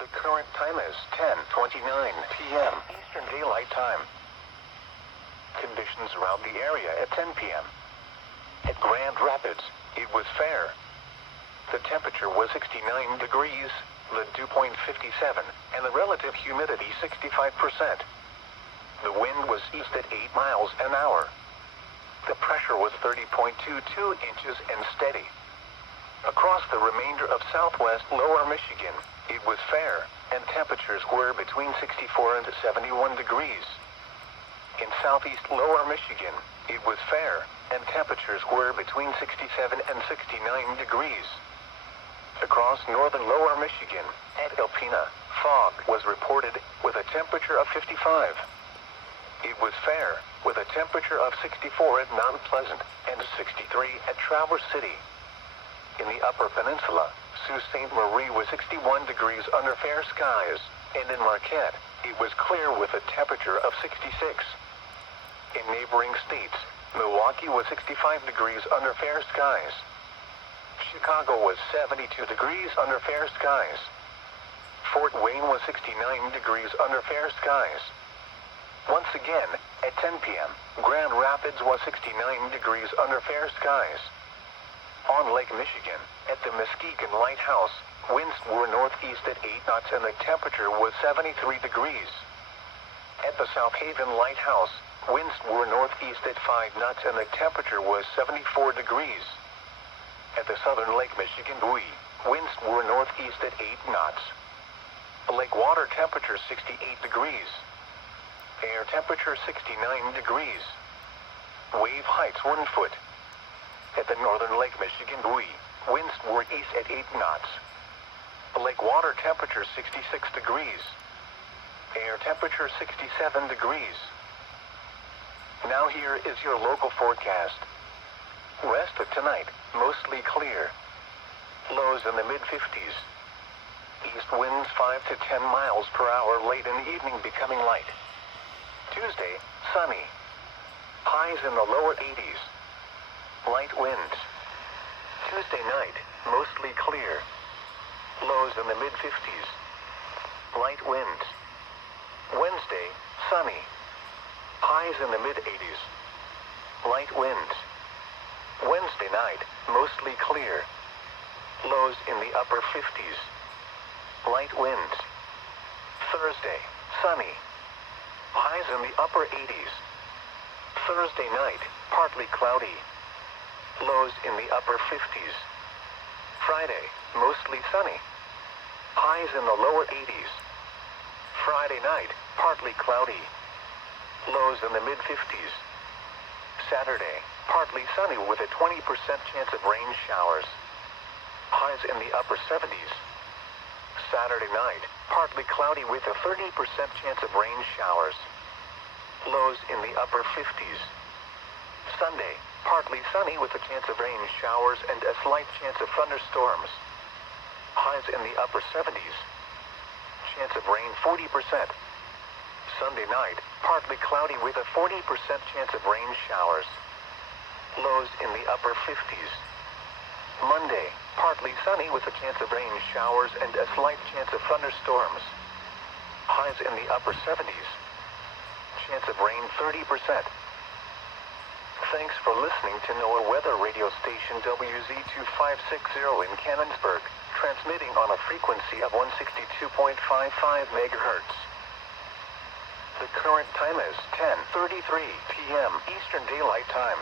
The current time is 10:29 p.m. Eastern Daylight Time. Conditions around the area at 10 p.m. At Grand Rapids, it was fair. The temperature was 69 degrees, the dew point 57, and the relative humidity 65%. The wind was east at 8 miles an hour. The pressure was 30.22 inches and steady. Across the remainder of southwest lower Michigan, it was fair, and temperatures were between 64 and 71 degrees. In southeast lower Michigan, it was fair, and temperatures were between 67 and 69 degrees. Across northern lower Michigan, at Alpena, fog was reported with a temperature of 55. It was fair, with a temperature of 64 at Mount Pleasant and 63 at Traverse City. In the Upper Peninsula, Sault Ste. Marie was 61 degrees under fair skies, and in Marquette, it was clear with a temperature of 66. In neighboring states, Milwaukee was 65 degrees under fair skies. Chicago was 72 degrees under fair skies. Fort Wayne was 69 degrees under fair skies. Once again, at 10 p.m., Grand Rapids was 69 degrees under fair skies. On Lake Michigan, at the Muskegon Lighthouse, winds were northeast at 8 knots and the temperature was 73 degrees. At the South Haven Lighthouse, winds were northeast at 5 knots and the temperature was 74 degrees. At the Southern Lake Michigan buoy, winds were northeast at 8 knots. The lake water temperature 68 degrees. Air temperature 69 degrees. Wave heights 1 foot. At the Northern Lake Michigan buoy, winds were east at 8 knots. The lake water temperature 66 degrees. Air temperature 67 degrees. Now here is your local forecast. Rest of tonight, mostly clear. Lows in the mid-50s. East winds 5 to 10 miles per hour late in the evening becoming light. Tuesday, sunny. Highs in the lower 80s. Light winds. Tuesday night, mostly clear. Lows in the mid-50s. Light winds. Wednesday, sunny. Highs in the mid-80s. Light winds. Wednesday night, mostly clear. Lows in the upper 50s. Light winds. Thursday, sunny. Highs in the upper 80s. Thursday night, partly cloudy. Lows in the upper 50s. Friday, mostly sunny. Highs in the lower 80s. Friday night, partly cloudy. Lows in the mid-50s. Saturday, partly sunny with a 20% chance of rain showers. Highs in the upper 70s. Saturday night, partly cloudy with a 30% chance of rain showers. Lows in the upper 50s. Sunday, partly sunny with a chance of rain showers and a slight chance of thunderstorms. Highs in the upper 70s. Chance of rain 40%. Sunday night, partly cloudy with a 40% chance of rain showers. Lows in the upper 50s. Monday, partly sunny with a chance of rain showers and a slight chance of thunderstorms. Highs in the upper 70s. Chance of rain 30%. Thanks for listening to NOAA Weather Radio Station WZ2560 in Cannonsburg, transmitting on a frequency of 162.55 megahertz. The current time is 10:33 p.m. Eastern Daylight Time.